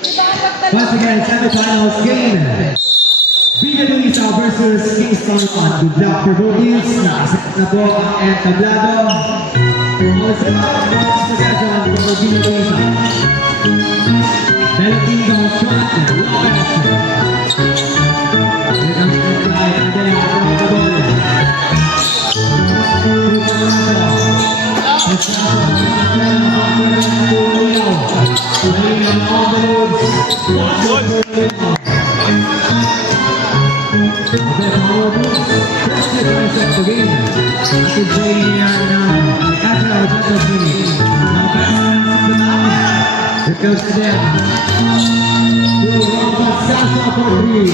Once again, semifinals game. Villa Luisa versus Kingston on the Dr. Booties. Nakaset na po ang entablado. Possession for Villa Luisa. Bellatino shot. Lopez. Here comes the fly. Andrea from the ball. Here comes the death. Sasa for three.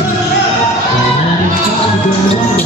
And it's fouled to Ronaldo.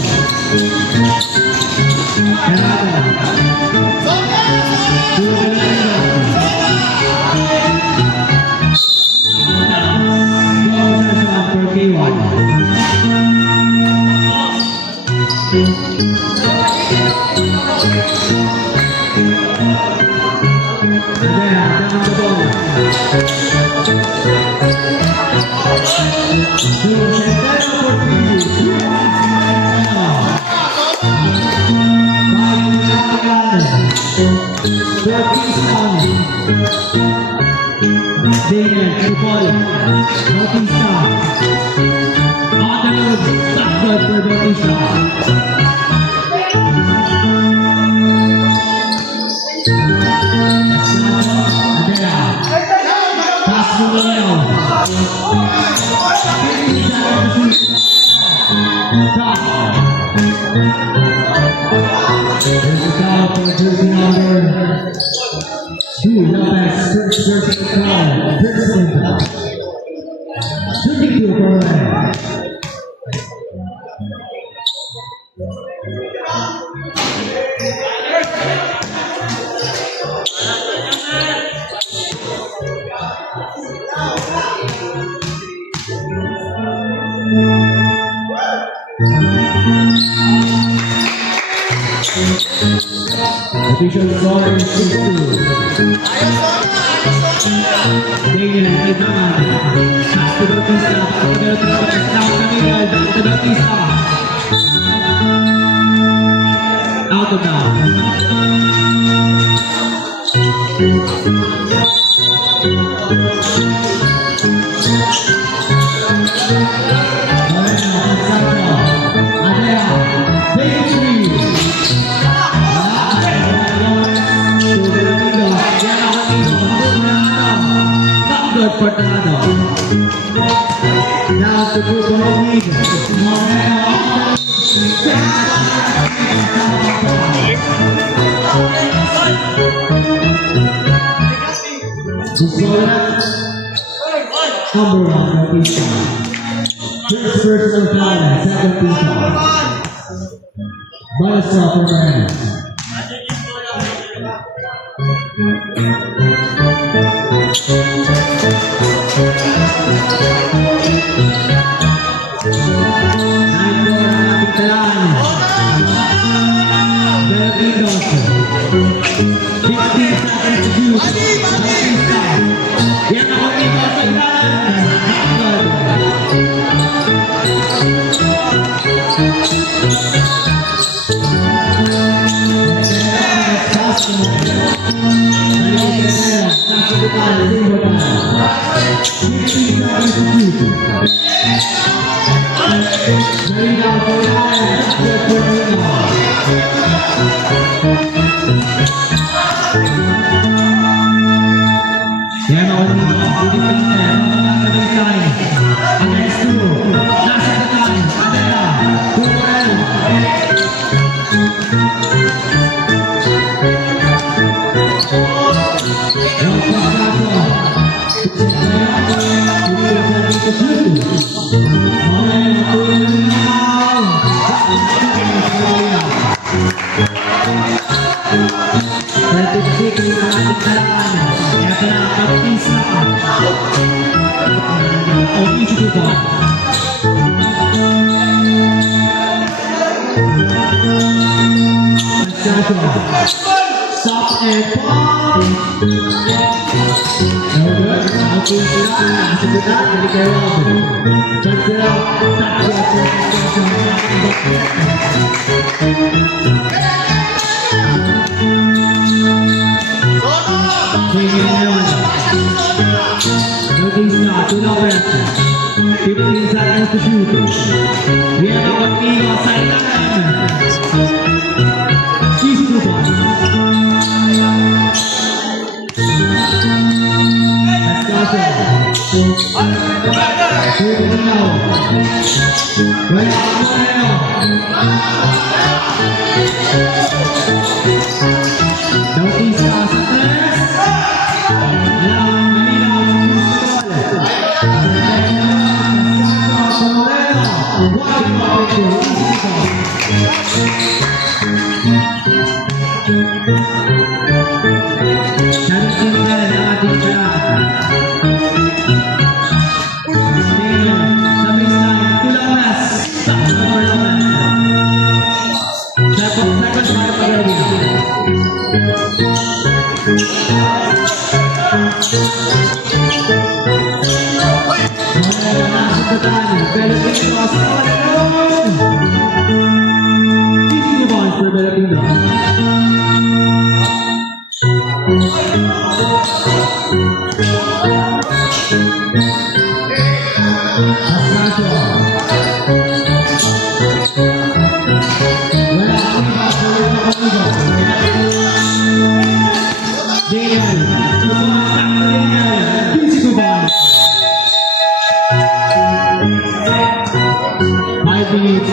Official score is 6-2. Daniel Iman. Pass to Bautista. Down to Bautista. Out of bounds. Fernando. Now to group of lead. Number one, Pisa. First person of Ghana, second Pisa. Balasa Fernandez. Stop and pump. No good. Okay, sila. Nasa kita. Dali kayo. Turn it up. Tap it up. Swing it ngayon. Notice na. Tula left. 15 seconds to shoot. We have a Conmigo sideline. Easy to pass.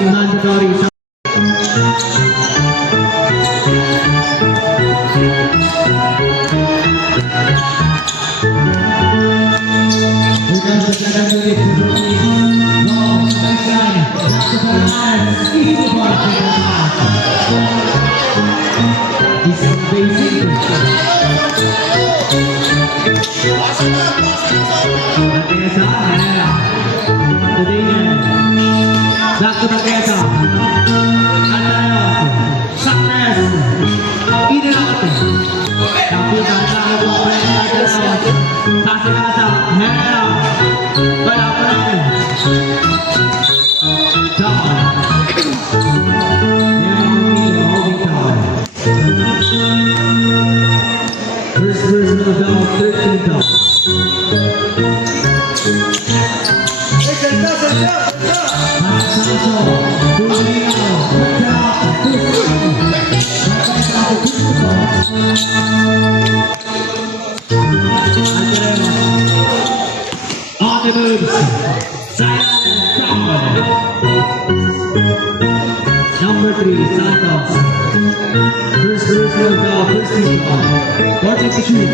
Mandatory. On the moves, silent and Number 3, Santos. First personal foul, first team foul. Quarter to shoot.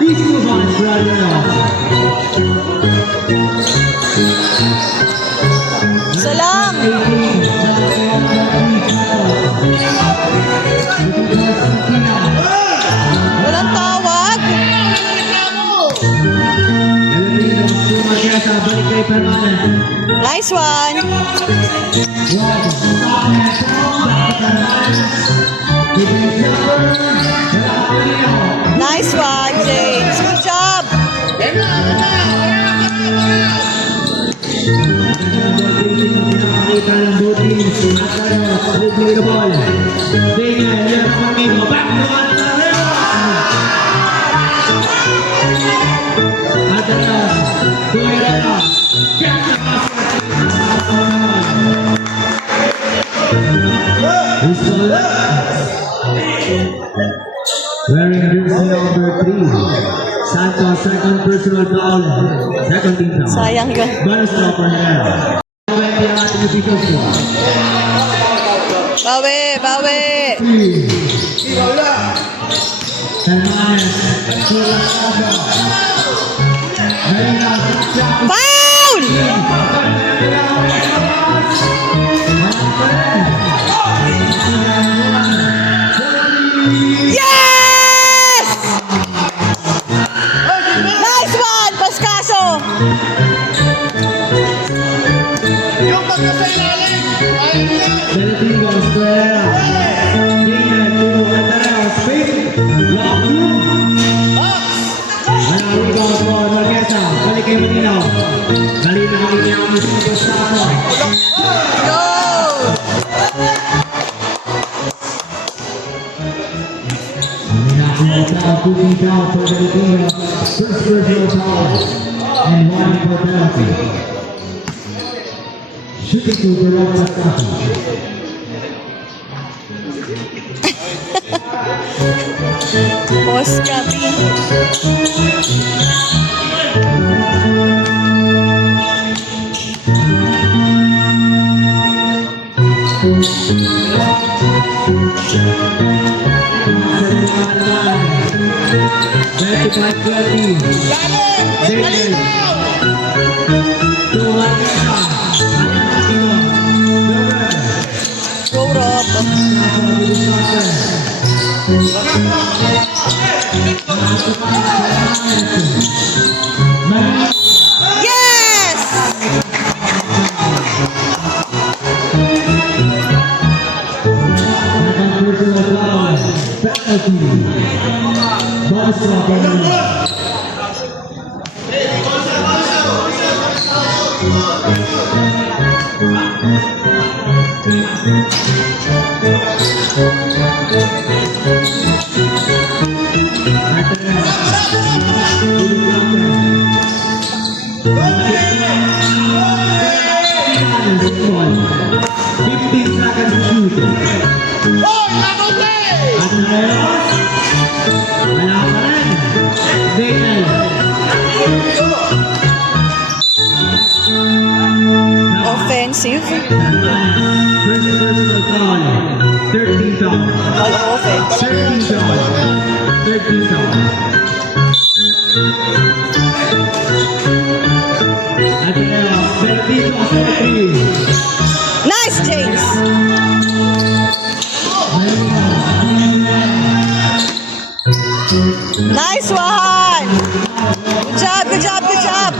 Easy move on, Salam! Walang tawag? Nice one! Nice one, James! Good job! Wearing jersey number 3, Santos, second personal foul, second team foul. Sayang yun. Bonus stopper here. 20 ang ating official score. Bawi! Bawi! Hermanes, Foul! Yes! Nice one, Pascaso! pinakita niya ang isang Gustavo. Go! Two feet down for the Filipino. First personal foul and one for penalty. Shooting to the right Gustavo. Post copy. Go, Rob. Yes! Offensive. First personal foul. 13 foul. All offense. 13 foul. 13 foul. At the 17-73. Nice, James. Nice one. Good job, good job, good job.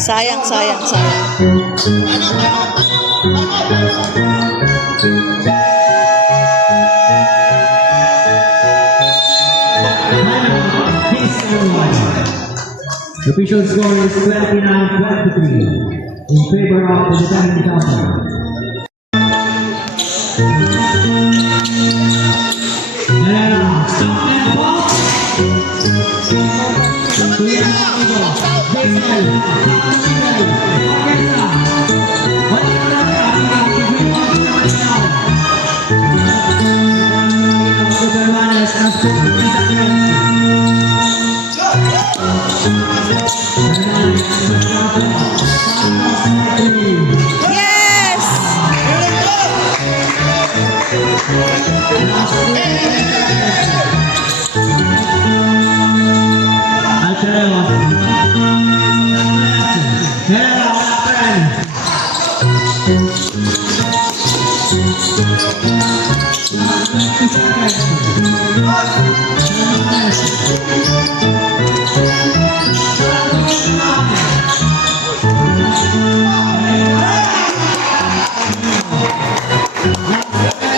Sayang, sayang, sayang. The official score is 29-23 in favor of the defending country. Stop and ball.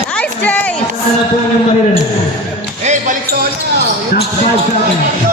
Nice, James. Hey, balik sa niya. That's 5 seconds.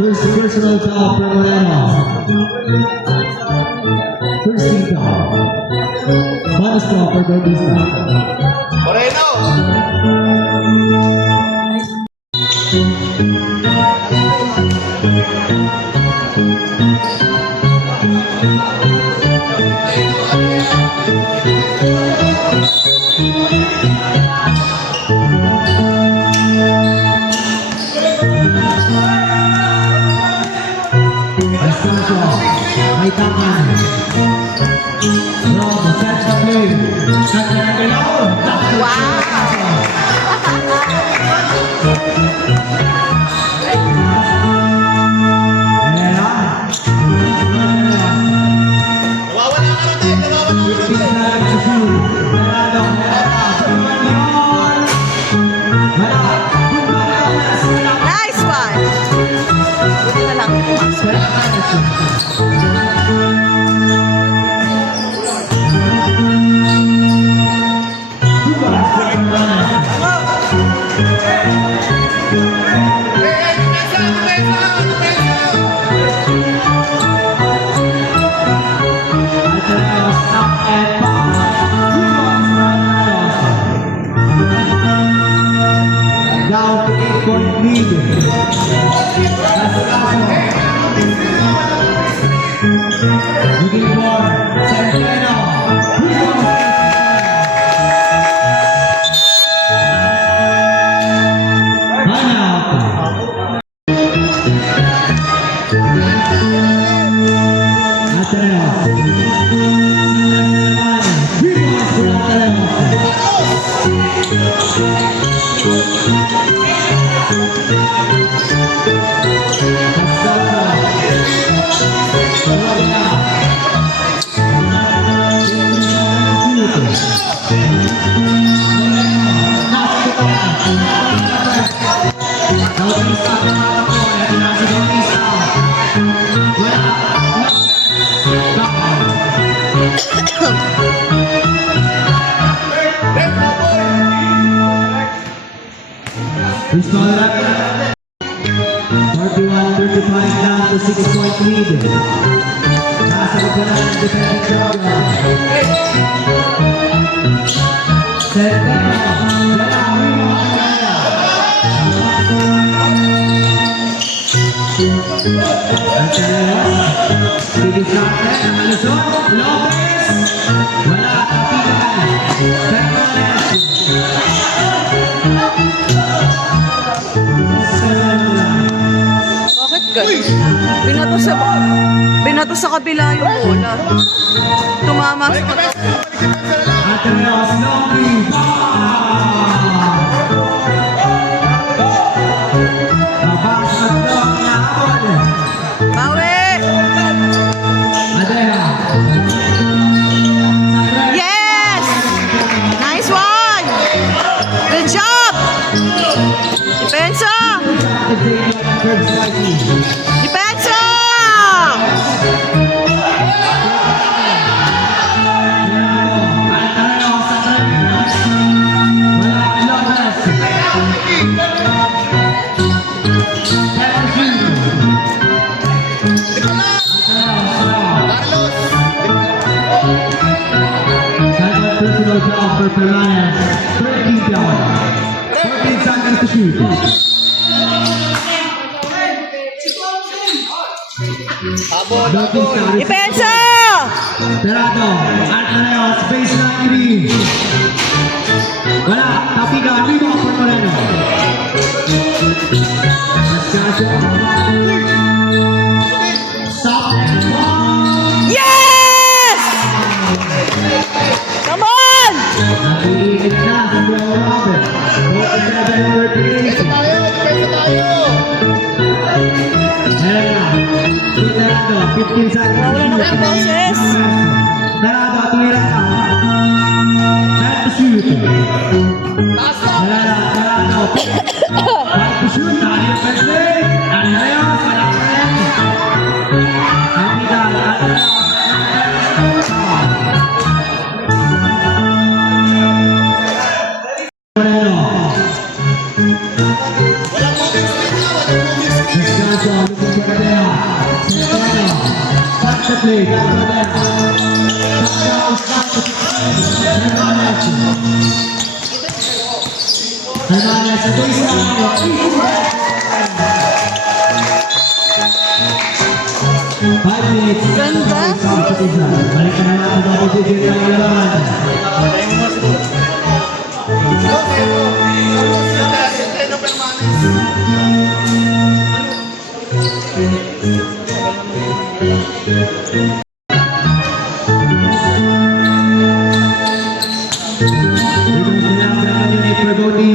First personal foul for Moreno. First team foul. Bonus foul for Bautista. Moreno! Asensio, may tangan. Rob, set the play. Set the play. Ayan na. Nawawala ka na, Tek. Nawawala ka na. Nice one. Buti na lang pumasok. Down to 8-point lead. Looking for Centeno. Restore 31-35 down to 6-point lead. Nasa kapanan ng defending champion. Centeno. Sige sa atin, Alisson, Lopez. Wala, kapitan. Bakit ganun? Binato sa kabila yung bola. Tumama sa Ateneos Longri. Nabas at Long na habol. Bawi! Adela. Yes! Nice one! Good job! Depensa! Depensa! Carlos! Second personal foul for Fernandez. 13 down. 14 seconds to shoot. Habol, Bautista habol. Depensa! Perado, Ateneos, baseline three. Wala, Tapiga, Limo for Moreno. Escasio. Stop and one. Yes! Come on! Naiinit na si Joe Robert. 47-38. Tayo, depensa tayo. Ayan na. Perado, 15 seconds. Wala na kayo boses. Perado, tumira na. Time to shoot. Taas na. Perado. Time to shoot. Dahil Wednesday. Ateneos, Stanley, Hernandez, ito isa. 5 minutes. Ganda. Balik ka na natin ang position ng laban.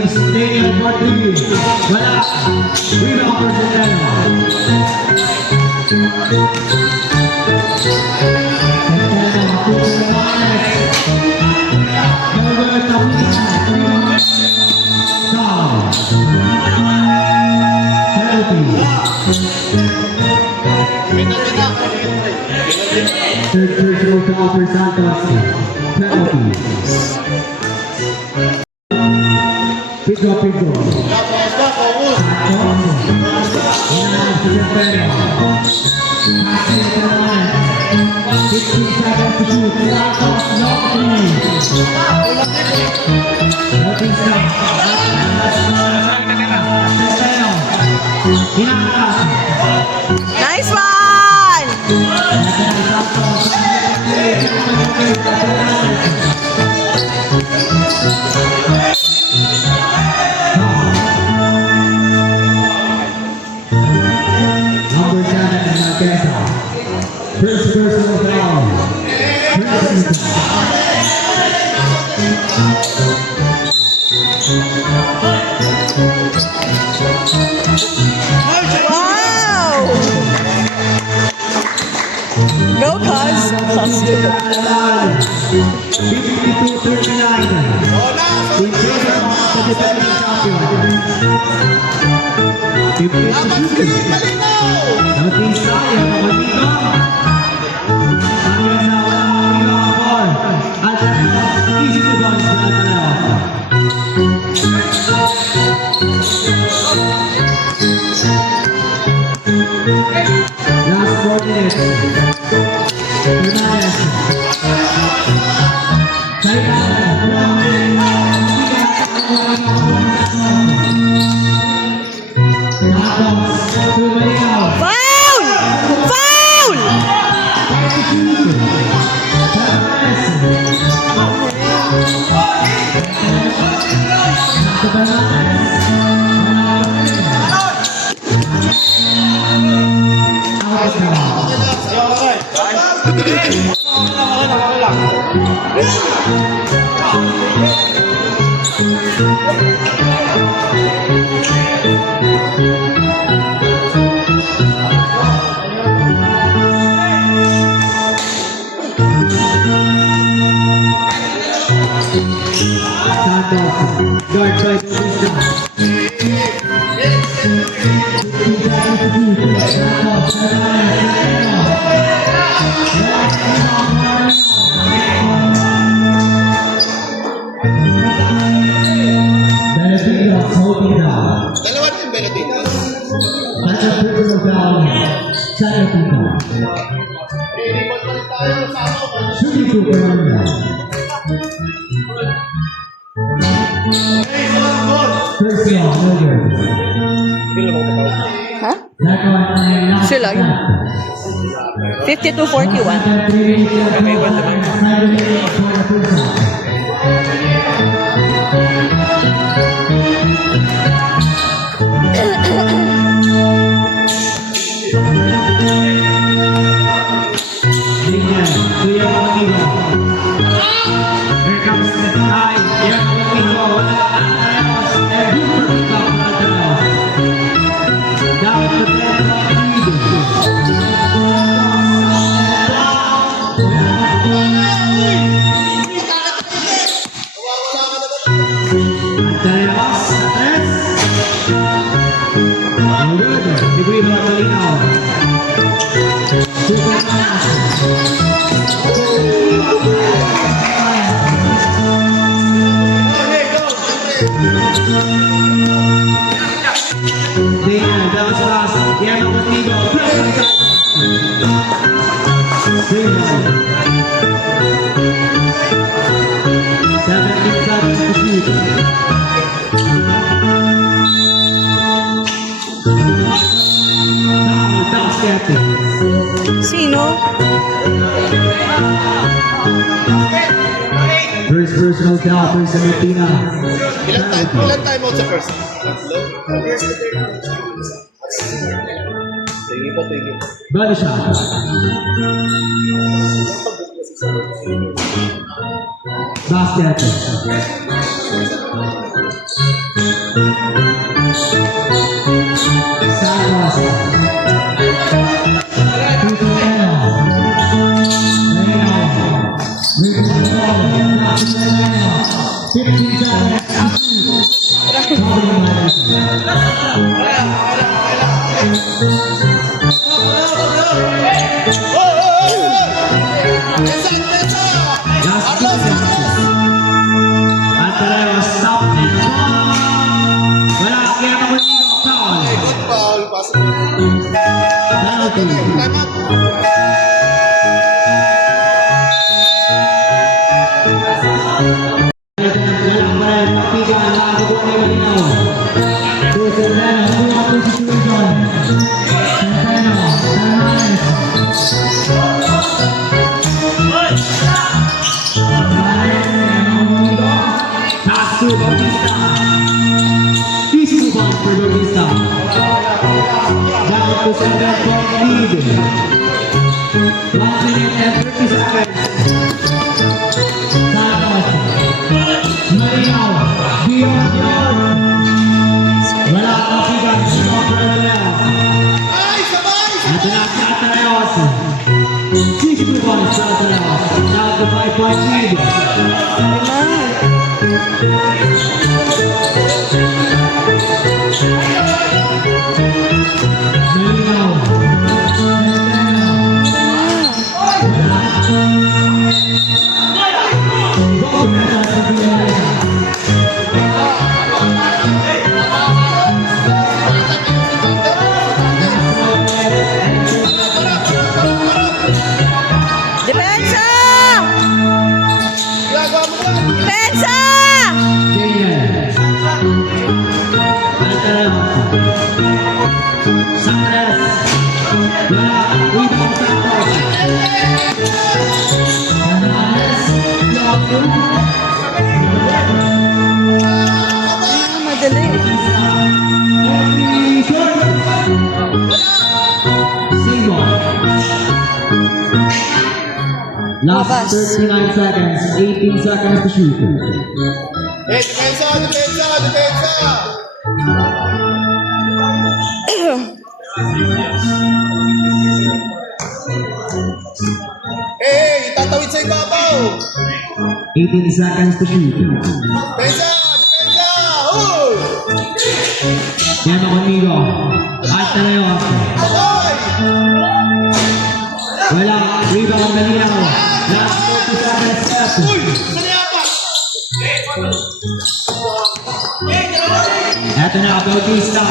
Stadium for 3. Wala. Rebound for Centeno. Centeno, Marcos Hernandez. Melvin Tapis. Foul. Penalty. Third personal foul for Santos. Penalty. Pigo. Santos. Inaayos si Centeno. Passing to Hernandez. 15 seconds to shoot. Santos, long three. Nothing stop. Centeno. Inaayos. Nice one! Number 7, Marquesa. First personal foul. First Wow! Go, Cuz! 52-39. In favor of the defending champion. 50-50. Notice tayo, kapatito. Ang yasawa ng mga ball. At easy to bounce na talaga. Last 4 minutes. Hernandez. Foul! Foul! Guard by Bautista. Benefitas holding down. Dalawa din, Benedict. That's a personal foul. Sanatino. Shooting to Fernandez. Personal, Miller. Huh? Second, Sila yun. 52-41. Here comes the time. Down to 10. Basket. Sino? First personal foul for Samutina. Ilan time out sa first? Tingin po. Body shot. Basket. Santos. Tutuleno. Reno. Tutuleno. 15 stop and wala kaya ako dito foul. Good foul. Pass. Penalty. Time out. Wala pa rin papigan na ako kung may malinaw. Tutuleno. Buha po si Susan. Centeno. Hernandez. Tasu Bautista. Easy ball for Bautista. Down to 7-point lead. 1 minute and 30 seconds. Santos. Marinaw. Dion. Wala kang sigang. Ay, sabay! Ito na si Atenayos. 60 points sa Atenayos. Down to 5-point lead. Marinaw. Depensa! Ginagawa mo ba? Depensa! Daniel. Atenayos. Sangres. Wala. Rebound Santos. Hernandez. Lockwood. Madali. Last Labas. 39 seconds, 18 seconds to shoot. Depensa! Hey, tatawid sa ibabaw! 18 seconds to shoot. Depensa! Oh! Yan ako amigo. At na yun. Aboy! Wala. Rebound Malinaw. Last 40 seconds left. Uy! Saniyapa! Eto na, Bautista.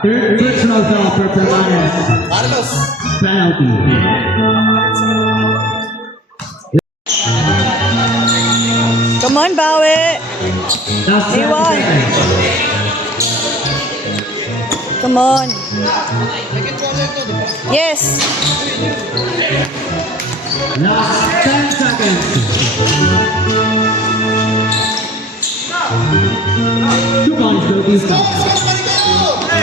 Third personal foul for Fernandez. Carlos! Penalty. Come on, bawi. Last 7 Iwan. seconds. Come on. Yes. Last 10 seconds. 2 points, Bautista.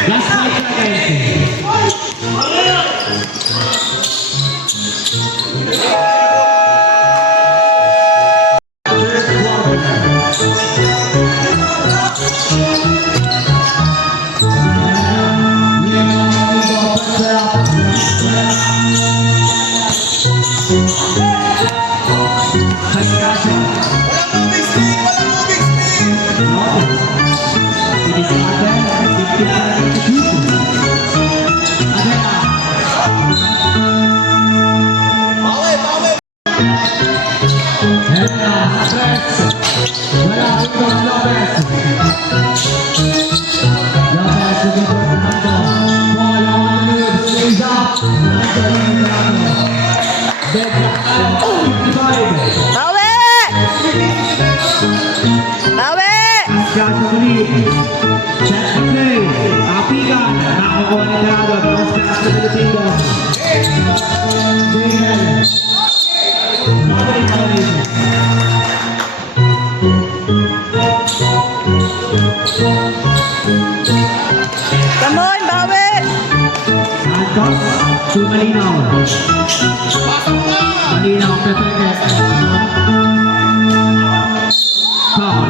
Last 5 seconds. Bawi! Bawi! Scott sulit. Set the play. Kapigan. Nakakuha ni Dorado. Bounce pass to Filipino. Daniel. Come on, bawi. Santos to Malinaw. Malinaw, Pepeke. Foul.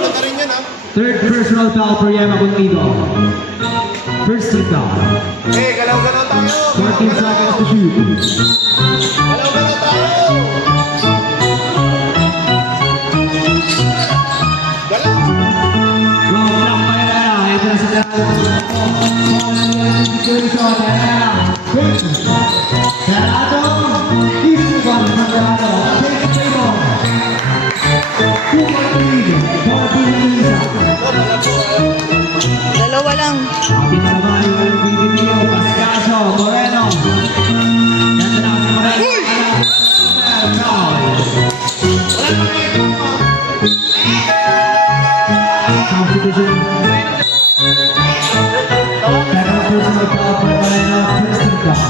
Ganda rin yan, ha? Third personal foul for Yema Contigo. First team foul. Galaw-galaw tayo. 14 seconds to shoot. Galaw-galaw tayo. Galaw. Roll lang pa yan. Ito na sa Dorado. East one sa Dorado. Take the table. 2-3 for Pilipinas. Dalawa lang. Ating naman yung walang BBTO, Pascaso, Moreno. Ganda na si Moreno. Substitution. Second personal foul for Moreno, first team foul.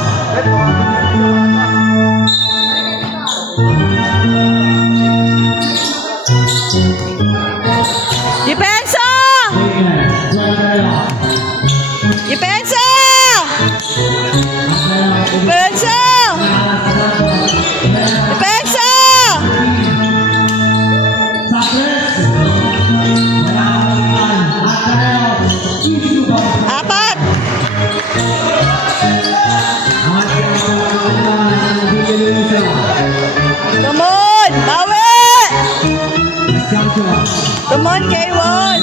Depensa! Depensa! Depensa! Depensa! Apat! Come on! Bawi! Come on, K1!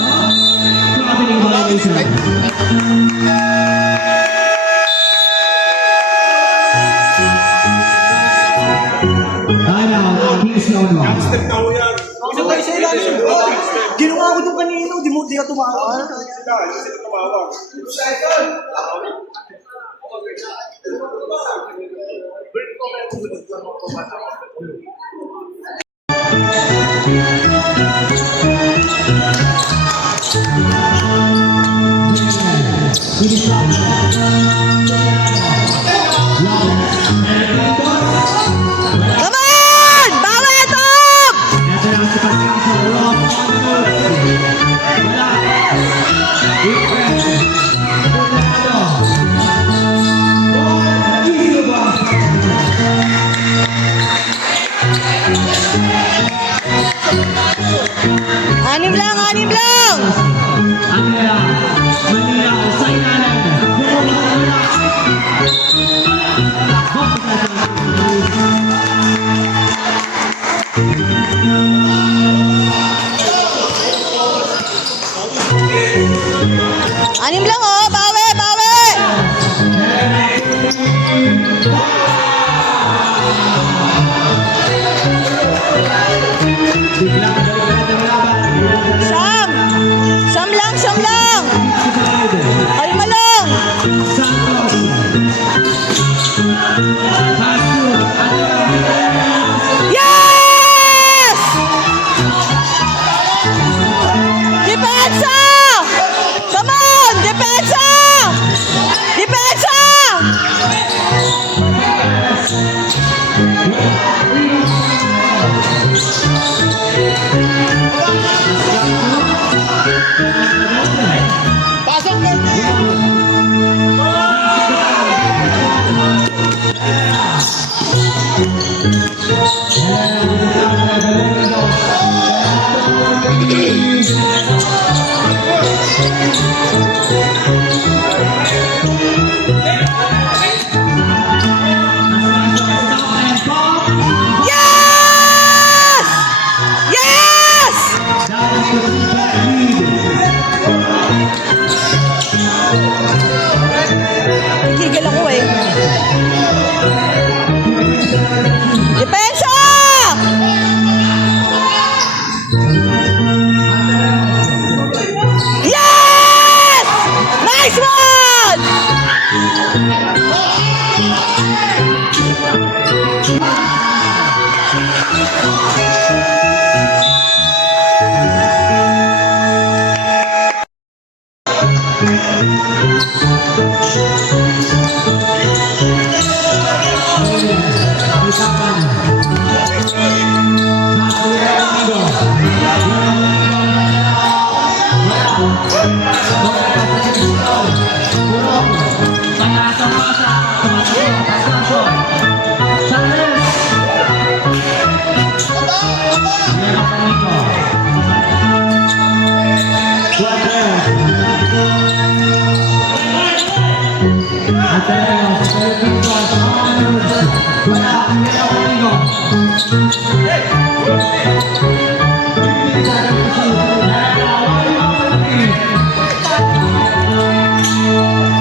Step na ho yan. Isang tayo sa ilalim. Ginawa ko doon kanino. Di ka tumawa. Sila tumawag. Come on! Bawi, Tom! Anim lang, anim lang! Anim lang, oh! Bawi, bawi! Sam! Sam lang, Sam lang! Kalma lang! Yes! Depensa! Come on! Depensa! Depensa! Pasok mo. Yes! Yes! Gigil ako eh. Depensa! Yes! Nice one!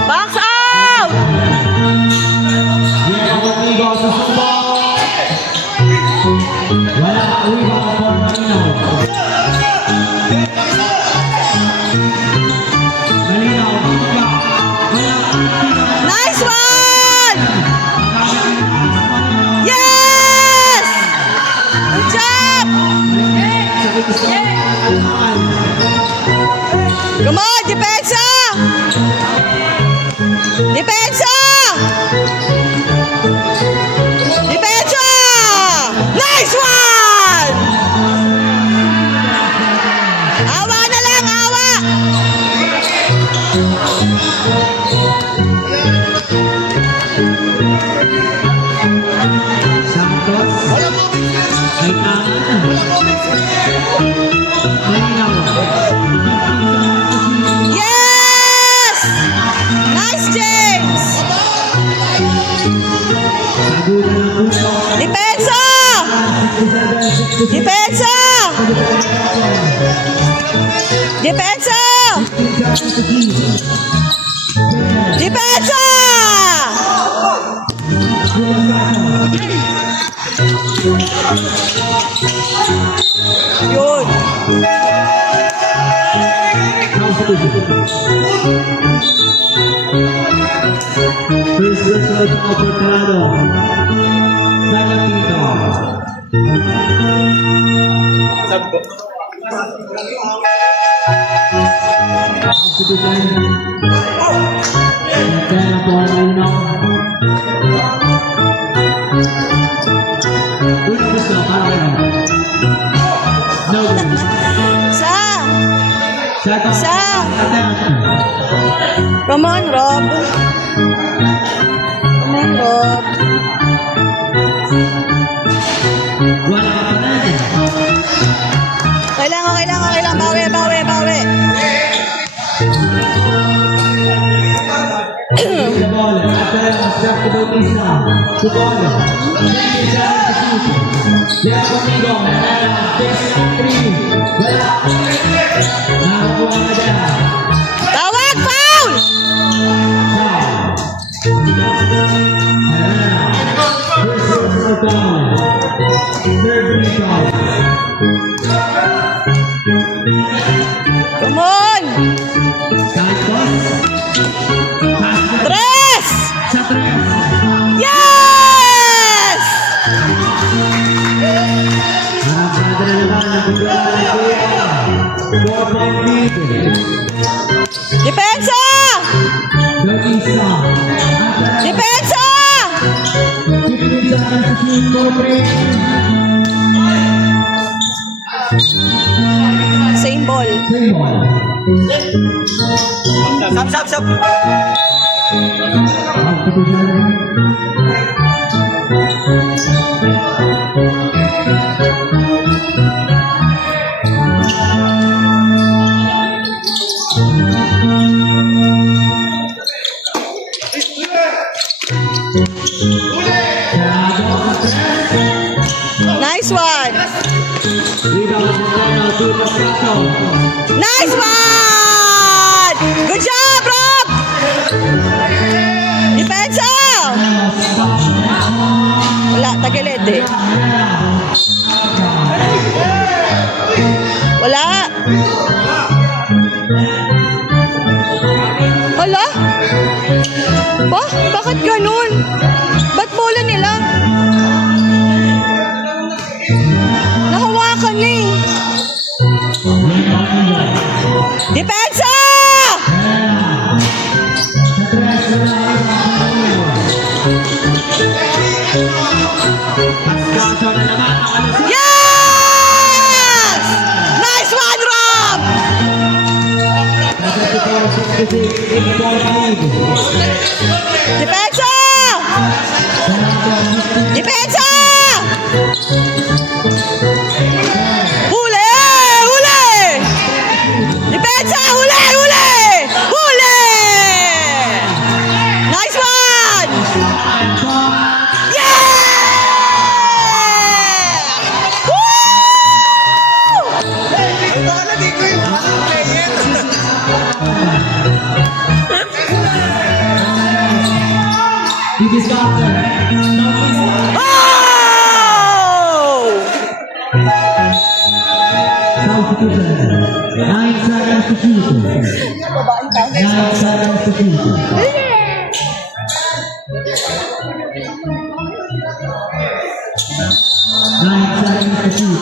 Box out! Nice one! Yes! Good job! Come on, depensa! Depensa! Depensa! Nice one! Awa na lang, awa! Santos, Wala po, may tangan. Malinaw. Yes! Nice, James! Sagutan ng puso. Depensa! Depensa! Depensa! Depensa! Yun. First susunod ng Portado. Second dito. Substitution. Pera po ang uno. Unang gusto, para kayo. No good. Sa. Second. Sa. Attempt. Come on, Rob. Come on, Rob. Wala ka pa natin. Kailangan. Bawi. The ball. Attempt. Back to Bautista. The ball. Left Domingo. Face 3. Wala. Nakakuha na dyan. Tawag, foul! Come on! Tres! Yes! Depensa! Depensa! Same ball. Sap. Nice one! Nice one! Good job, Rob! Depensa! Wala, tagilid eh. Wala. Hala? Bakit ganun? Ba't bola nila? Nahawakan na eh. Depensa! 8-point lead. Depensa! Depensa! Huli! Huli! Depensa! Huli! Huli! Huli! Nice one! Yeah! Woo! Ito ka na dito yung player. Biggest counter. Oh! Substitution. 9 seconds to shoot. 9 seconds to shoot.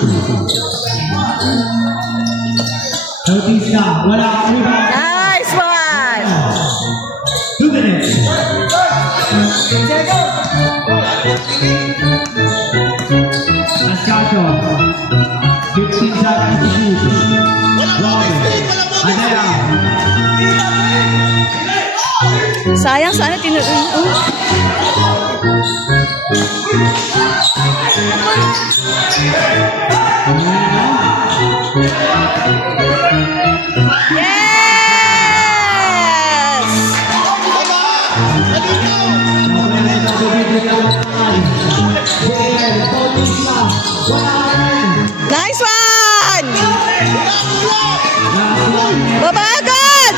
Notice na, wala kang rebound. Nice one! 2 minutes. Nascasio. 15 seconds to shoot. Adela. Sayang sana tinuloy. Yes! Nice one! Babagan!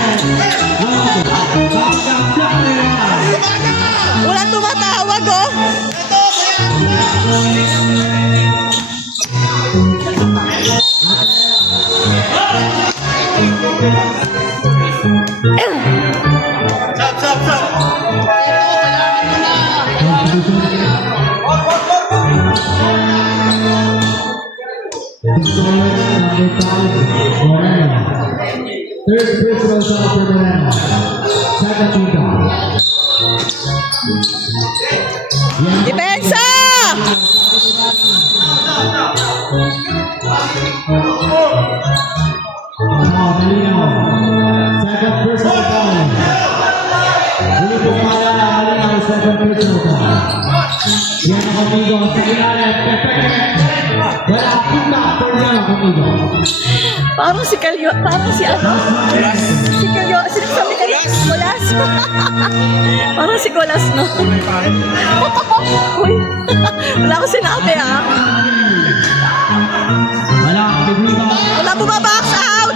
Walang tumatawag, oh. Stop, stop, stop. Third principal shot for Moreno. Second team down. Depensa! Malinaw. Second personal foul. Huli po pala Malinaw, second personal foul. Yan ang amigo sa ilalim. Wala kita for yan ang amigo. Parang si Kalyo, parang si ano? Si Kalyo, sinasabi ka Colas. Parang si Colas, no? Uy, wala ko sinabi, ha? Wala ang rebound. Wala bumabox out!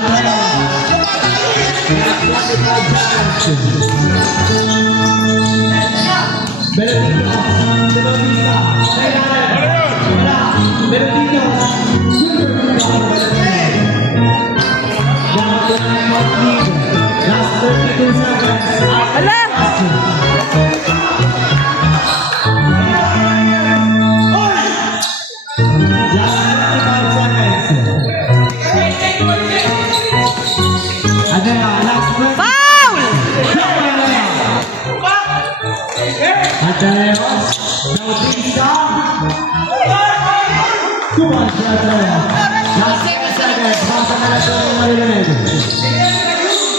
Hala! Foul!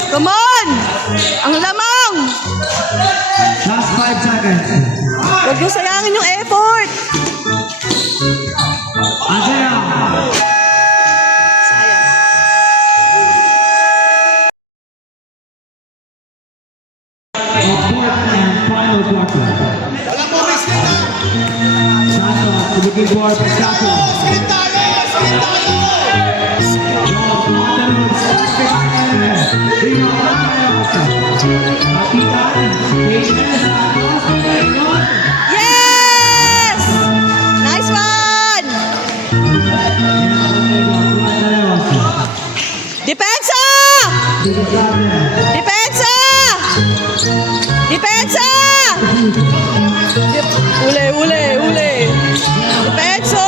Come on! Ang lamang! Last 5 seconds. Huwag niyo sayangin yung effort! Andrea. Sayang. Fourth and final quarter. Wala po risk na. Santos to begin for Pescato. Screen tayo! Screen tayo! Yes! Nice one! Depensa! Depensa! Depensa! Uli, uli, uli. Depensa!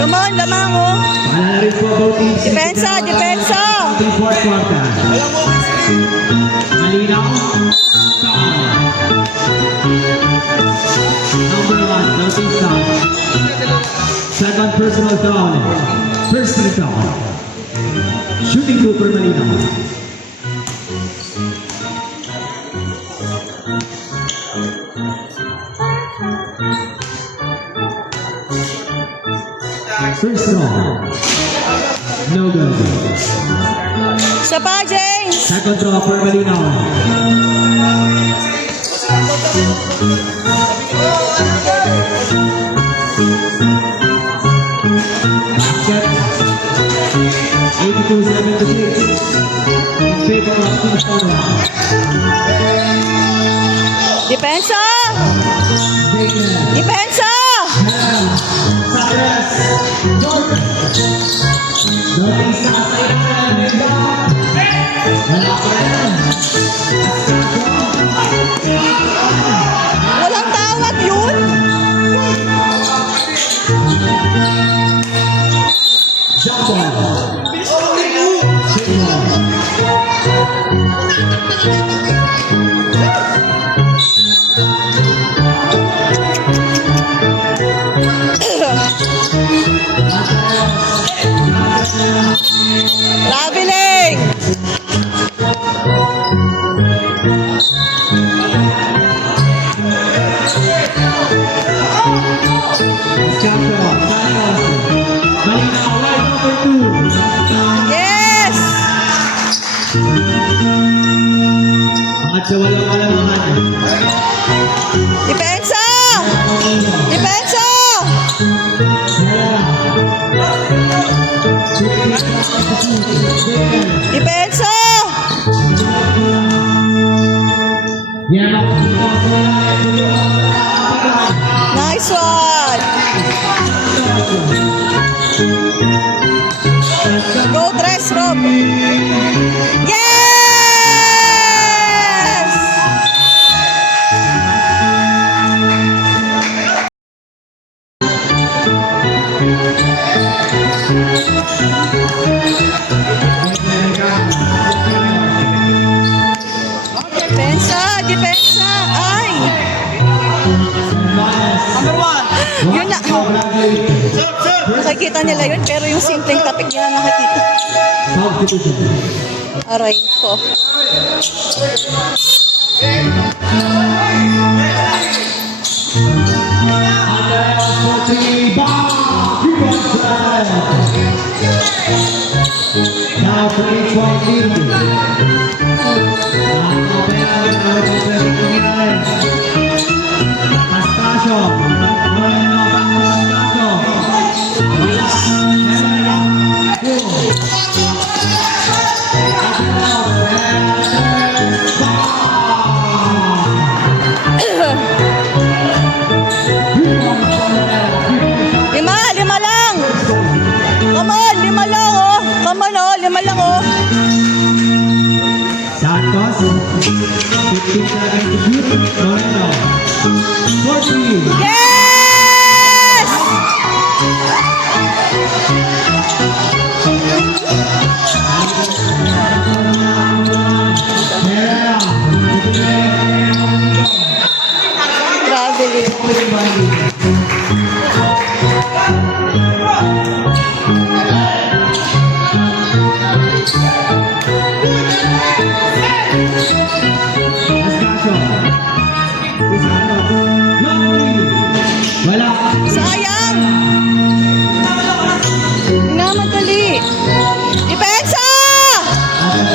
Come on, lamang, oh. Depensa, depensa. Fourth quarter. Wala po risk. Malinaw. Number 1, notice down. Second personal foul. First team foul. Shooting Cooper Malinaw. First draw. No good. Sa pa, James! Second draw for Malinaw. Basket. 82-76. In favor of Team Stonewall. Depensa! Dayton. Depensa! Satres. Jordan. Dating sa kasayaan. Wala pa rin. Walang tawag yun! Jump ball. Shake ball. Traveling! Jump ball. Malinaw, right number 2. Yes! At sa walang malamangan. Depensa! Depensa! Depensa! Nice one! Go, Tres, Rob! Yes! Depensa! Depensa! Ay! Number 1. Yun na. Nakikita nila yun, pero yung simpleng topic nila nakikita. Aray ko. Now for 8-point lead. Pastasio. Lima lang! Come on, lima lang oh! Come on oh, lima lang oh! Santos. 15 seconds to shoot. Moreno. 40. Yes! Traveling. Wala. Sayang! Namadali. Depensa!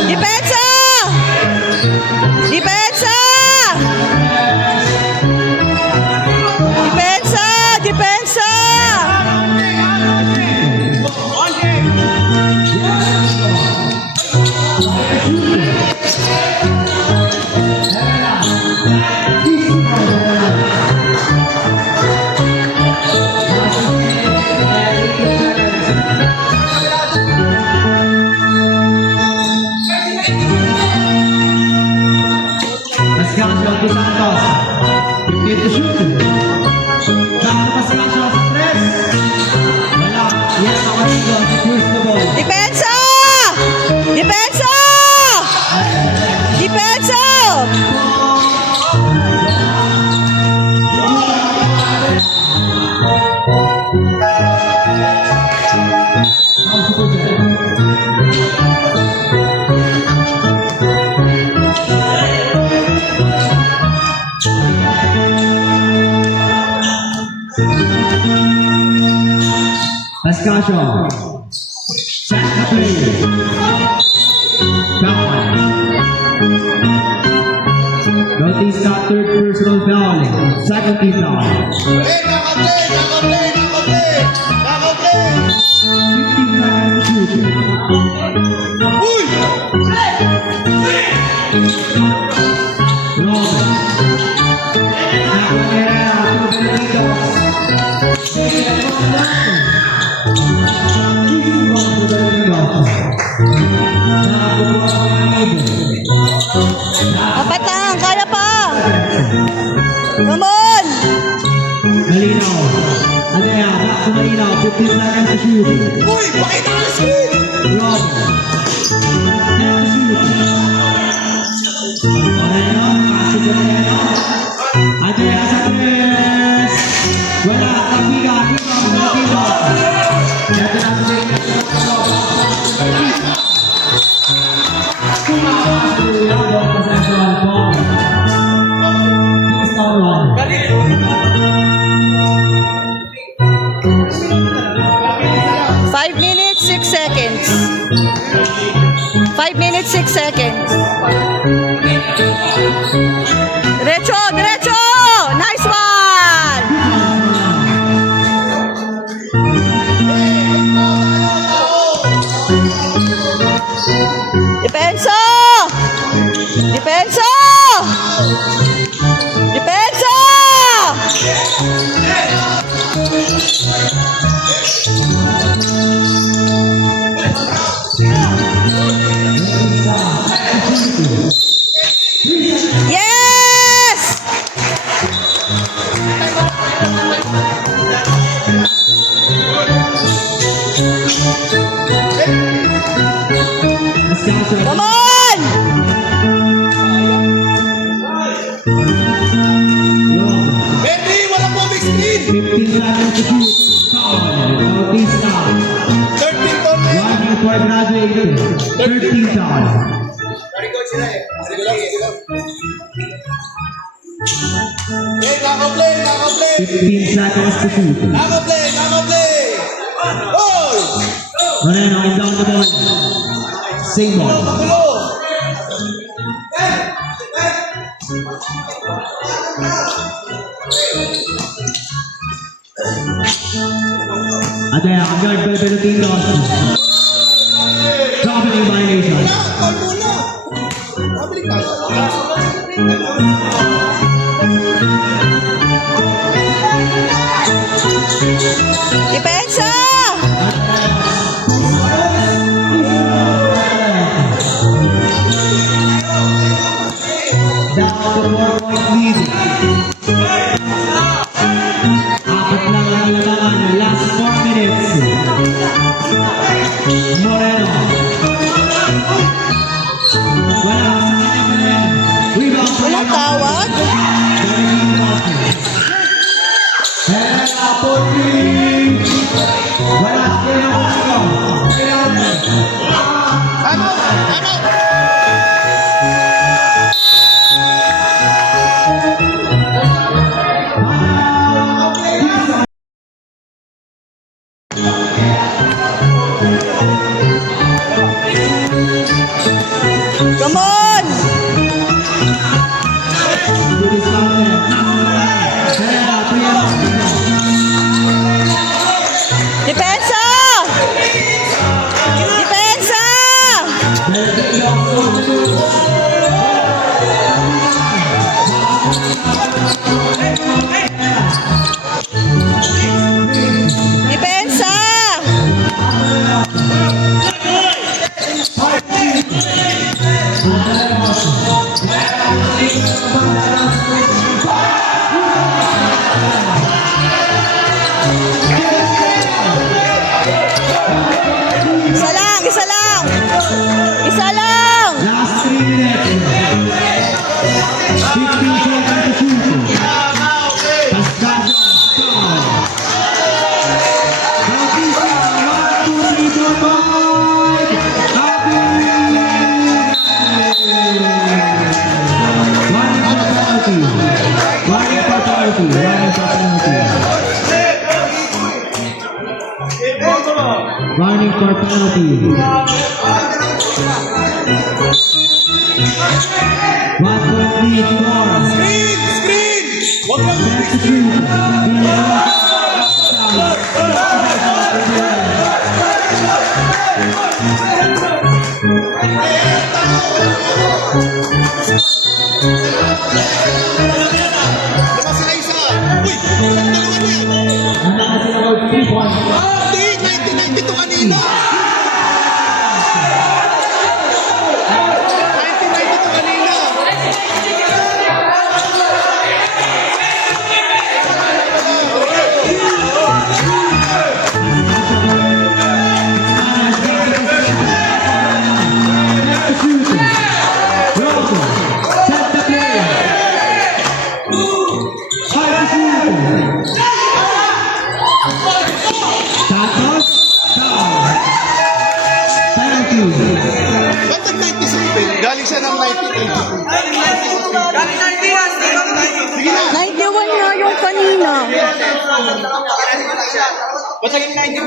Depensa! Depensa! Depensa! Depensa! Pascasio de Santos. 15 to shoot. Back to Pascasio sa 3. Wala. Yan ang Amigo. Secures the ball. Depensa! Depensa! Depensa! Escasio. Set the play. Foul. Bautista, third personal foul. Second team foul. Eh, nakaplay, nakaplay, nakaplay. Nakaplay. 15 seconds to shoot. Uy! Robin. Nakamera, Beneditos. Apat lang, kaya pa. Come on. Malinaw. Adea, back to Malinaw. 15 seconds to shoot. Uy! Pakita ka na screen! Robin. And to shoot. Moreno, pass to Moreno. Adea sa tres. Wala, kapiga, kapiga. Ito na si Five minutes, 6 seconds. 5 minutes, 6 seconds. Derecho, derecho! Nice one! Depensa! Depensa! Depensa! Yes! Come on! Bendy, wala po big screen! 15 seconds to shoot. Foul. Bautista. 13 total. Running for graduate. 13 foul. Record sila eh. Sige lang, sige lang. Eh, nakaplay, nakaplay. 15 seconds to shoot. Nakaplay, nakaplay. Oy! Moreno, inbound the ball. Same ball. Magulo. Adea, ang guard by Benedito. Traveling violation. Call muna. Pabalik tayo. Depensa! Down to 4-point lead. Apat lang ang labangan. Last 4 minutes. Moreno. Wala sa kanya pa rin. Rebound. Walang tawag? Hela Putin. Wala Ano? Ano? Come on! Depensa! for penalty. 1.3 score. Screen! Screen! Huwag lang Substitute. Diba sila isa? Uy! Dalawa na yan! Ang nakasila ko 3 points. Hindi! 1992 kanina! 1992 kanina! Ba't nag-97? Galing siya ng 1982. Sige na! 91 nga yung kanina. Ba't naging 92?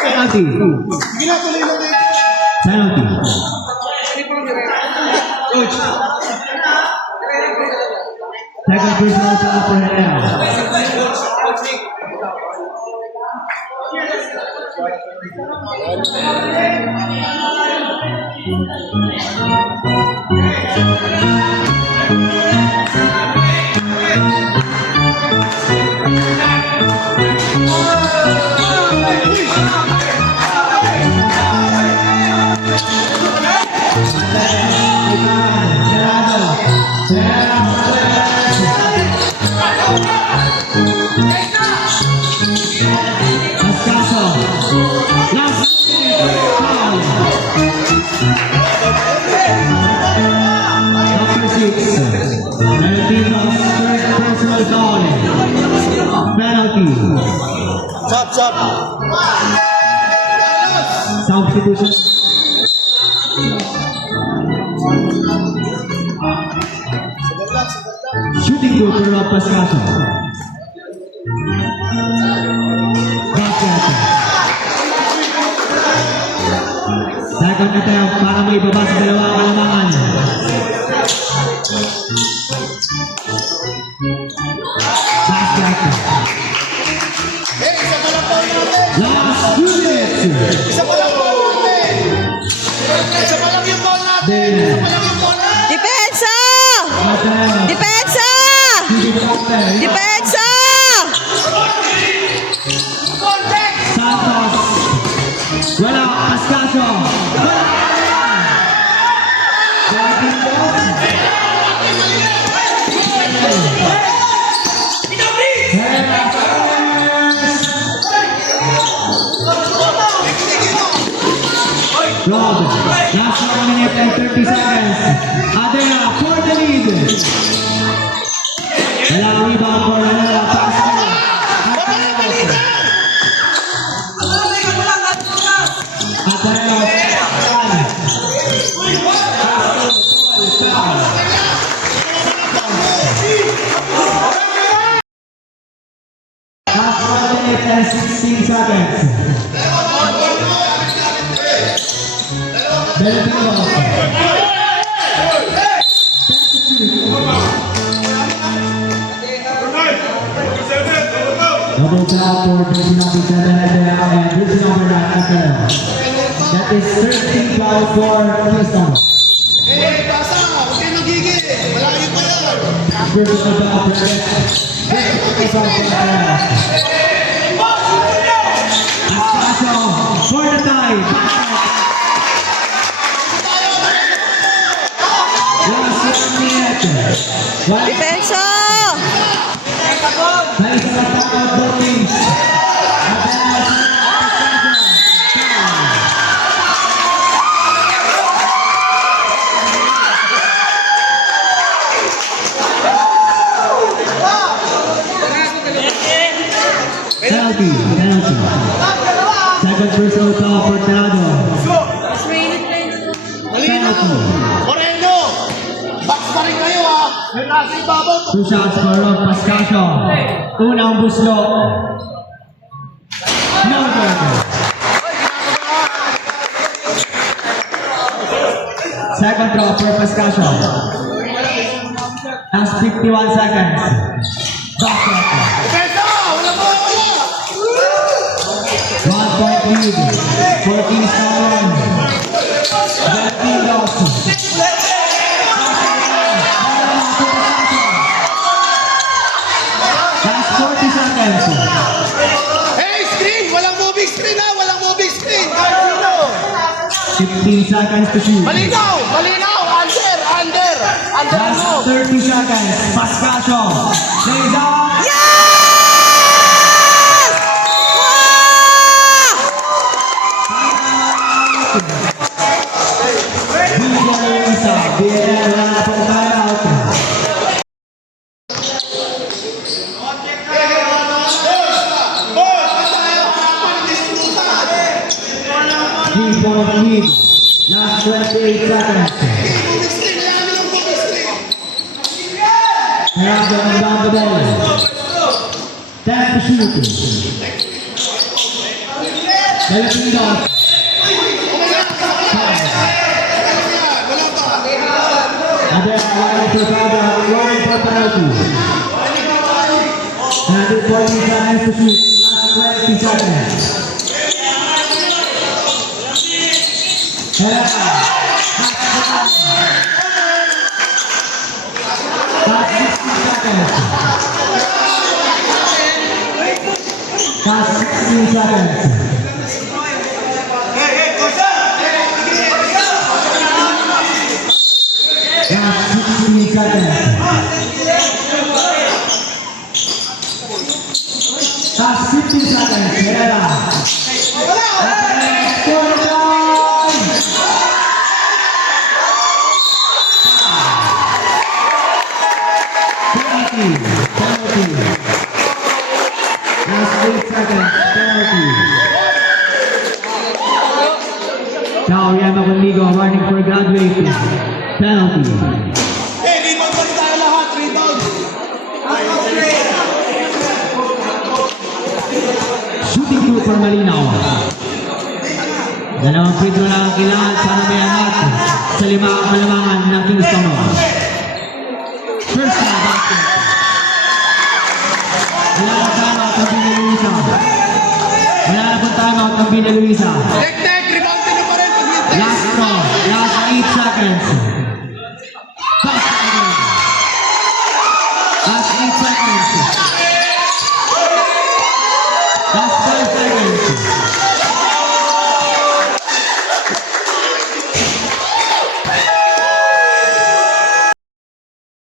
Penalty. Sige na, tuloy lang na. Penalty. Second personal foul for Hernel. Penalty. Chop, chop. Substitution. Shooting group for Rob Pascaso. Basket. Second attempt para may ibaba sa dalawang kalamangan. Basket. Eh, isa pa lang po natin. Last 2 minutes. Isa pa lang po natin. Isa pa lang yung ball natin. Then, Isa pa lang yung ball natin. Depensa! attempt. Depensa! Shooting open. Depensa! Santos. Wala. Pascaso. Wala. Second ball. Rob, last 1 minute and 30 seconds. Adela for the lead. Wala rebound for Adela. Pass to last 1 minute and 16 seconds. Double tap for jersey number 7 and jersey number 9 That is 13 fouls for Houston. Eh, pasa. Huwag kayo nagigil. Malayo pa yan. Jersey number 8. Pascaso for the tie. Last 1 minute. Depensa! Nice attack of the Kings. Penalty. Second personal foul for Tonado. Moreno! Box pa rin kayo ha! May nasa ibabaw to! 2 shots for Rob Pascasio. Unang buslo. No good. Second throw for Pascasio. Last 51 seconds. Basket. Pesa! Wala ba? Wala! 1 point lead for Kings Cameron. Valentinos. Last 40 seconds. Hey, screen! Walang moving screen ha! Walang moving screen! 15 seconds to shoot. Malinaw! Malinaw! Under! Under! Under mo! Last 30 seconds. Pascasio. Lays out. Yes! Vigo Luisa. Bien, wala na pong timeout. Three-point lead. Last 28 seconds. Gerardo down the ball. 10 to shoot. Valentinos. Ada one for penalty. 40 seconds to shoot. Last 20 seconds. Last 16 seconds. Last 16 seconds. Last 15 seconds. Herrera. Score time! Penalty. Last 8 seconds. Penalty. Now, Yama Conmigo warning for graduating. Penalty. Hey, rebound pa rin tayo lahat! Rebound! Shooting crew for Malinaw. Dalawang free throw lang ang kailangan para may angat sa kalamangan ng Kingston. First na basket. Wala na timeout ng Bina Luisa. Wala na pong timeout ng Bina Luisa. Tek-tek! Rebound nyo pa rin! Pag-hintay! Last throw. Last 8 seconds. Basket again. Last 8